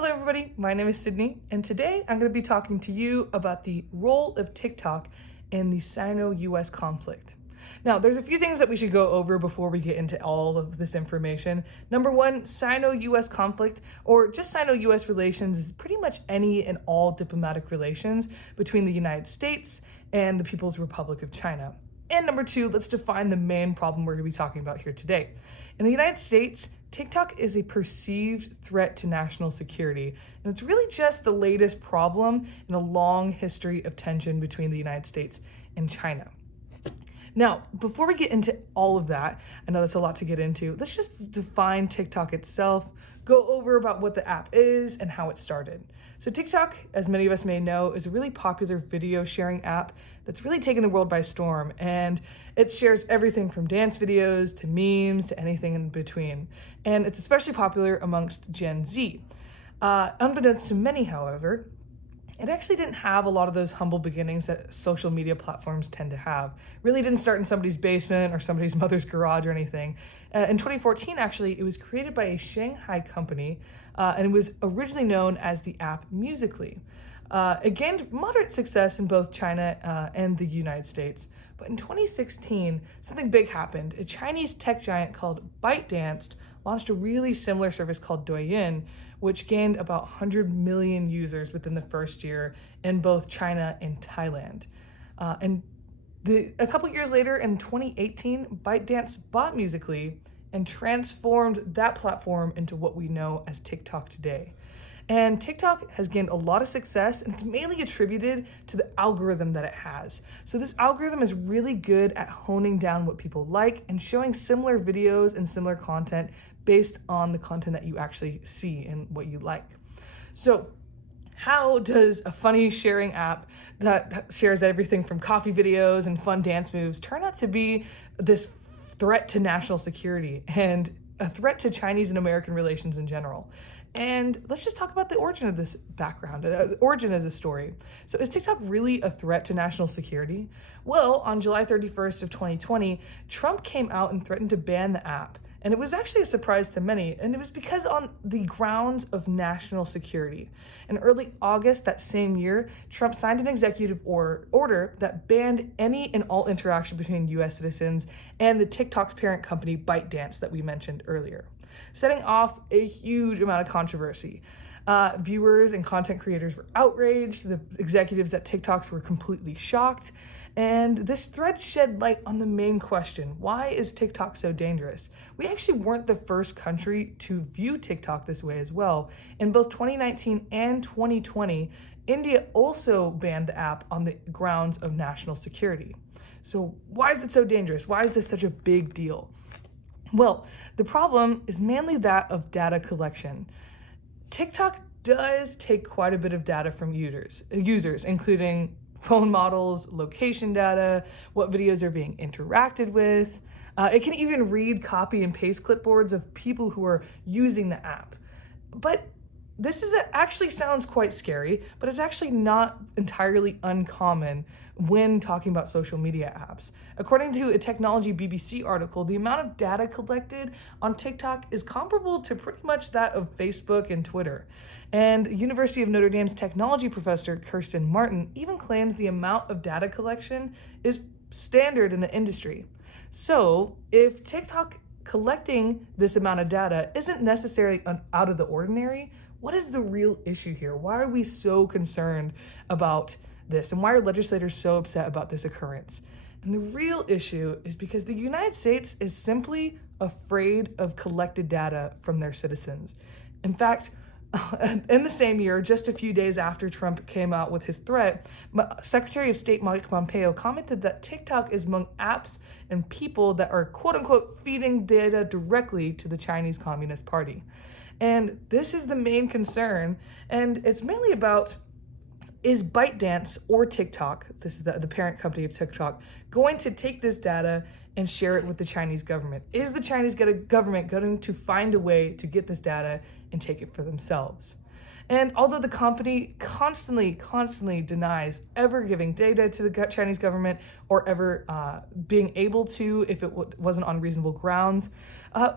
Hello everybody, my name is Sydney, and today I'm going to be talking to you about the role of TikTok in the Sino-US conflict. Now, there's a few things that we should go over before we get into all of this information. Number one, Sino-US conflict, or just Sino-US relations, is pretty much any and all diplomatic relations between the United States and the People's Republic of China. And number two, let's define the main problem we're going to be talking about here today. In the United States, TikTok is a perceived threat to national security, and it's really just the latest problem in a long history of tension between the United States and China. Now, before we get into all of that, I know that's a lot to get into, let's just define TikTok itself, go over about what the app is and how it started. So TikTok, as many of us may know, is a really popular video sharing app that's really taken the world by storm, and it shares everything from dance videos to memes to anything in between. And it's especially popular amongst Gen Z. Unbeknownst to many, however, it actually didn't have a lot of those humble beginnings that social media platforms tend to have. Really didn't start in somebody's basement or somebody's mother's garage or anything. In 2014, actually, it was created by a Shanghai company, and it was originally known as the app Musical.ly. It gained moderate success in both China and the United States. But in 2016, something big happened. A Chinese tech giant called ByteDance launched a really similar service called Douyin, which gained about 100 million users within the first year in both China and Thailand. A couple years later, in 2018, ByteDance bought Musical.ly and transformed that platform into what we know as TikTok today. And TikTok has gained a lot of success, and it's mainly attributed to the algorithm that it has. So this algorithm is really good at honing down what people like and showing similar videos and similar content based on the content that you actually see and what you like. So how does a funny sharing app that shares everything from coffee videos and fun dance moves turn out to be this threat to national security and a threat to Chinese and American relations in general? And let's just talk about the origin of this background, the origin of the story. So is TikTok really a threat to national security? Well, on July 31st of 2020, Trump came out and threatened to ban the app. And it was actually a surprise to many, and it was because on the grounds of national security. In early August that same year, Trump signed an executive order that banned any and all interaction between US citizens and the TikTok's parent company, ByteDance, that we mentioned earlier, setting off a huge amount of controversy. Viewers and content creators were outraged, the executives at TikToks were completely shocked, and this thread shed light on the main question: why is TikTok so dangerous? We actually weren't the first country to view TikTok this way as well. In both 2019 and 2020, India also banned the app on the grounds of national security. So why is it so dangerous? Why is this such a big deal? Well, the problem is mainly that of data collection. TikTok does take quite a bit of data from users, including phone models, location data, what videos are being interacted with. It can even read copy and paste clipboards of people who are using the app. But this actually sounds quite scary, but it's actually not entirely uncommon when talking about social media apps. According to a Technology BBC article, the amount of data collected on TikTok is comparable to pretty much that of Facebook and Twitter. And University of Notre Dame's technology professor, Kirsten Martin, even claims the amount of data collection is standard in the industry. So if TikTok collecting this amount of data isn't necessarily out of the ordinary, what is the real issue here? Why are we so concerned about this? And why are legislators so upset about this occurrence? And the real issue is because the United States is simply afraid of collected data from their citizens. In fact, in the same year, just a few days after Trump came out with his threat, Secretary of State Mike Pompeo commented that TikTok is among apps and people that are quote unquote feeding data directly to the Chinese Communist Party. And this is the main concern, and it's mainly about, is ByteDance or TikTok, this is the parent company of TikTok, going to take this data and share it with the Chinese government? Is the Chinese government going to find a way to get this data and take it for themselves? And although the company constantly denies ever giving data to the Chinese government or ever being able to if it wasn't on reasonable grounds,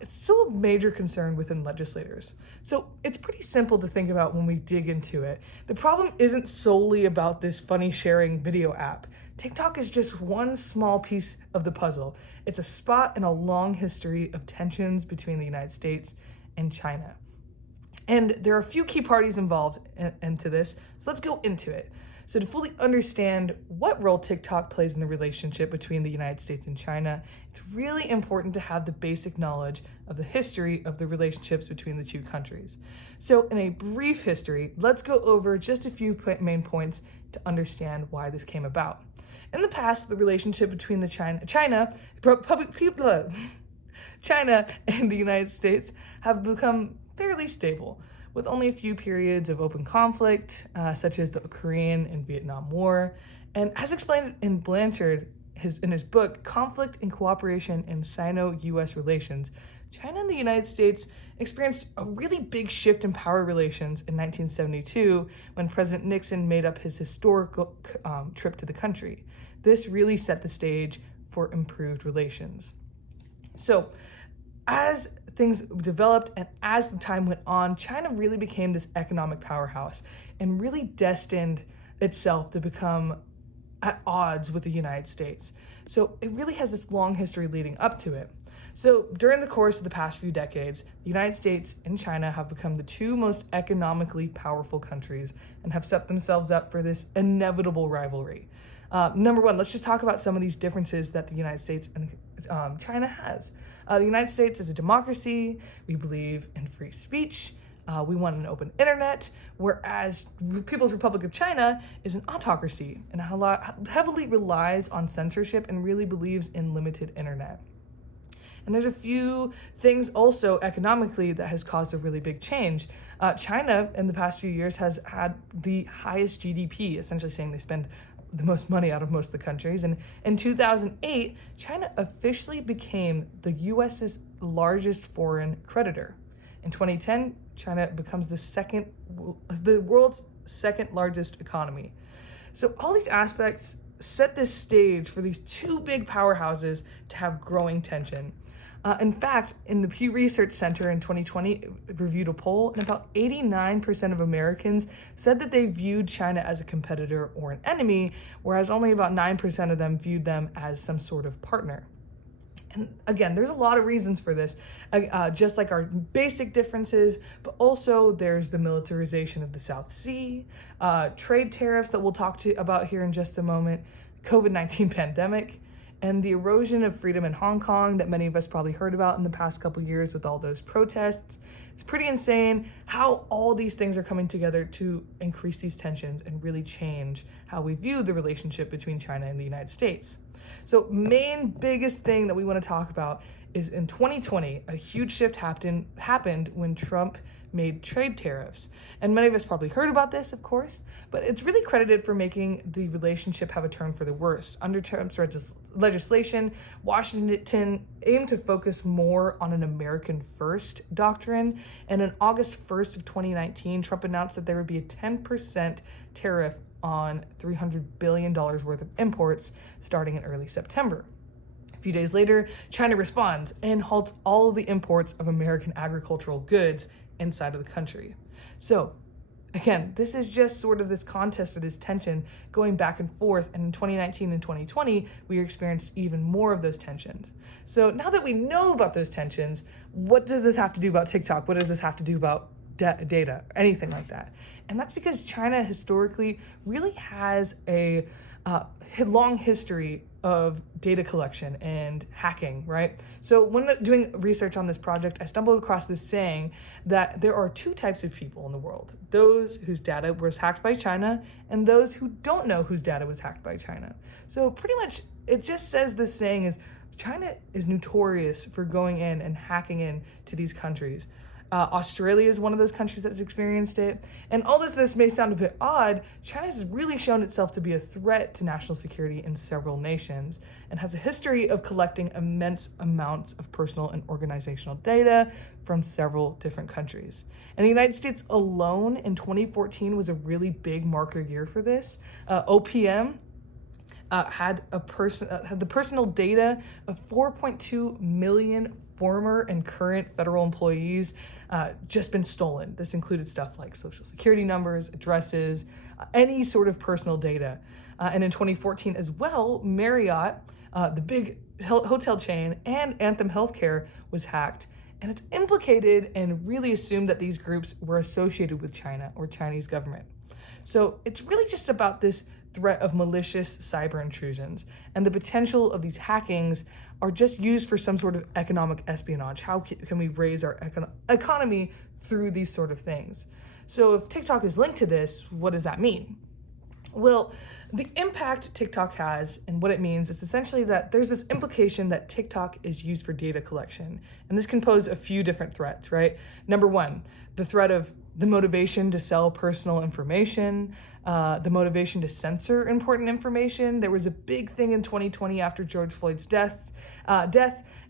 it's still a major concern within legislators. So it's pretty simple to think about when we dig into it. The problem isn't solely about this funny sharing video app. TikTok is just one small piece of the puzzle. It's a spot in a long history of tensions between the United States and China. And there are a few key parties involved into this, so let's go into it. So to fully understand what role TikTok plays in the relationship between the United States and China, it's really important to have the basic knowledge of the history of the relationships between the two countries. So in a brief history, let's go over just a few main points to understand why this came about. In the past, the relationship between the China and the United States have become fairly stable, with only a few periods of open conflict, such as the Korean and Vietnam War. And as explained in Blanchard, in his book, Conflict and Cooperation in Sino-US Relations, China and the United States experienced a really big shift in power relations in 1972 when President Nixon made up his historical trip to the country. This really set the stage for improved relations. So, as things developed and as the time went on, China really became this economic powerhouse and really destined itself to become at odds with the United States. So it really has this long history leading up to it. So during the course of the past few decades, the United States and China have become the two most economically powerful countries and have set themselves up for this inevitable rivalry. Number one, let's just talk about some of these differences that the United States and China has. The United States is a democracy. We believe in free speech. We want an open internet, whereas People's Republic of China is an autocracy and heavily relies on censorship and really believes in limited internet. And there's a few things also economically that has caused a really big change. China in the past few years has had the highest GDP, essentially saying they spend the most money out of most of the countries. And in 2008, China officially became the US's largest foreign creditor. In 2010, China becomes the world's second largest economy. So all these aspects set this stage for these two big powerhouses to have growing tension. In fact, in the Pew Research Center in 2020, it reviewed a poll, and about 89% of Americans said that they viewed China as a competitor or an enemy, whereas only about 9% of them viewed them as some sort of partner. And again, there's a lot of reasons for this, just like our basic differences, but also there's the militarization of the South Sea, trade tariffs that we'll talk about here in just a moment, COVID-19 pandemic, and the erosion of freedom in Hong Kong that many of us probably heard about in the past couple years with all those protests. It's pretty insane how all these things are coming together to increase these tensions and really change how we view the relationship between China and the United States. So biggest thing that we want to talk about is in 2020, a huge shift happened when Trump made trade tariffs. And many of us probably heard about this, of course, but it's really credited for making the relationship have a turn for the worse. Under Trump's legislation, Washington aimed to focus more on an American first doctrine. And on August 1st of 2019, Trump announced that there would be a 10% tariff on $300 billion worth of imports starting in early September. A few days later, China responds and halts all of the imports of American agricultural goods inside of the country. So again, this is just sort of this contest or this tension going back and forth. And in 2019 and 2020, we experienced even more of those tensions. So now that we know about those tensions, what does this have to do about TikTok? What does this have to do about data, anything like that? And that's because China historically really has a long history of data collection and hacking, right? So when doing research on this project, I stumbled across this saying that there are two types of people in the world: those whose data was hacked by China and those who don't know whose data was hacked by China. So pretty much it just says this saying is China is notorious for going in and hacking into these countries. Australia is one of those countries that's experienced it. And although this may sound a bit odd, China has really shown itself to be a threat to national security in several nations and has a history of collecting immense amounts of personal and organizational data from several different countries. And the United States alone in 2014 was a really big marker year for this. OPM had the personal data of 4.2 million former and current federal employees just been stolen. This included stuff like social security numbers, addresses, any sort of personal data. And in 2014 as well, Marriott, the big hotel chain, and Anthem Healthcare was hacked. And it's implicated and really assumed that these groups were associated with China or Chinese government. So it's really just about this threat of malicious cyber intrusions, and the potential of these hackings are just used for some sort of economic espionage. How can we raise our economy through these sort of things? So if TikTok is linked to this, what does that mean? Well, the impact TikTok has and what it means is essentially that there's this implication that TikTok is used for data collection. And this can pose a few different threats, right? Number one, the threat of the motivation to sell personal information, the motivation to censor important information. There was a big thing in 2020 after George Floyd's death,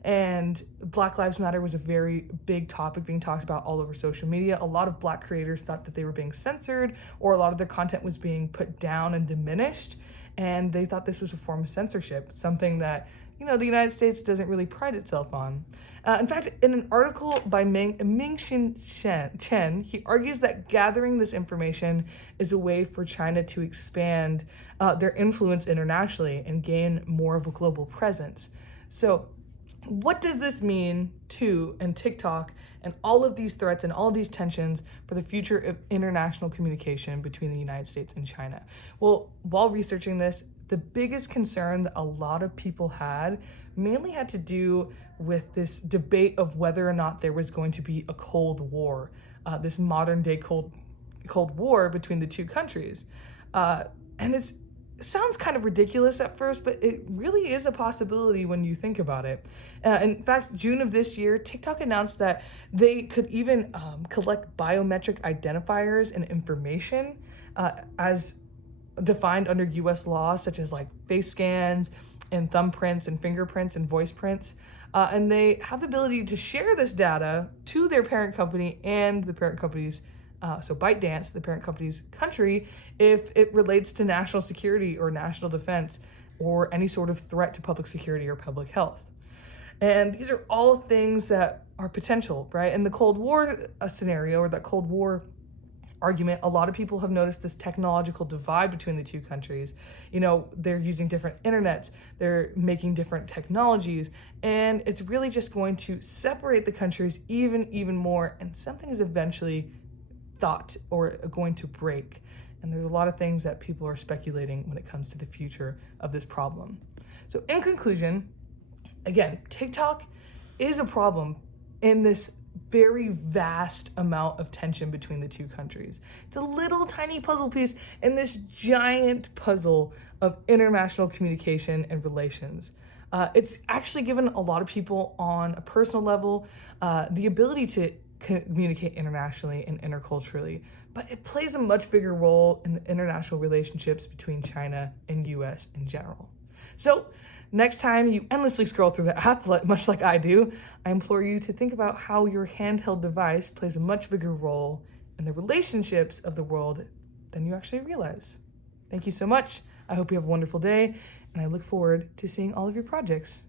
and Black Lives Matter was a very big topic being talked about all over social media. A lot of Black creators thought that they were being censored, or a lot of their content was being put down and diminished, and they thought this was a form of censorship, something that the United States doesn't really pride itself on. In fact, in an article by Ming-Xin Chen, he argues that gathering this information is a way for China to expand their influence internationally and gain more of a global presence. So what does this mean to TikTok and all of these threats and all of these tensions for the future of international communication between the United States and China? Well, while researching this, the biggest concern that a lot of people had mainly had to do with this debate of whether or not there was going to be a Cold War, this modern day Cold War between the two countries. And it sounds kind of ridiculous at first, but it really is a possibility when you think about it. In fact, June of this year, TikTok announced that they could even collect biometric identifiers and information as defined under US law, such as like face scans and thumbprints and fingerprints and voice prints. And they have the ability to share this data to their parent company and the parent company's, so ByteDance, the parent company's country, if it relates to national security or national defense or any sort of threat to public security or public health. And these are all things that are potential, right? In the Cold War scenario, or that Cold War argument, a lot of people have noticed this technological divide between the two countries. They're using different internets, they're making different technologies, and it's really just going to separate the countries even more, and something is eventually thought or going to break. And there's a lot of things that people are speculating when it comes to the future of this problem. So in conclusion, again, TikTok is a problem in this very vast amount of tension between the two countries. It's a little tiny puzzle piece in this giant puzzle of international communication and relations. It's actually given a lot of people on a personal level the ability to communicate internationally and interculturally, but it plays a much bigger role in the international relationships between China and US in general. So next time you endlessly scroll through the app, much like I do, I implore you to think about how your handheld device plays a much bigger role in the relationships of the world than you actually realize. Thank you so much. I hope you have a wonderful day, and I look forward to seeing all of your projects.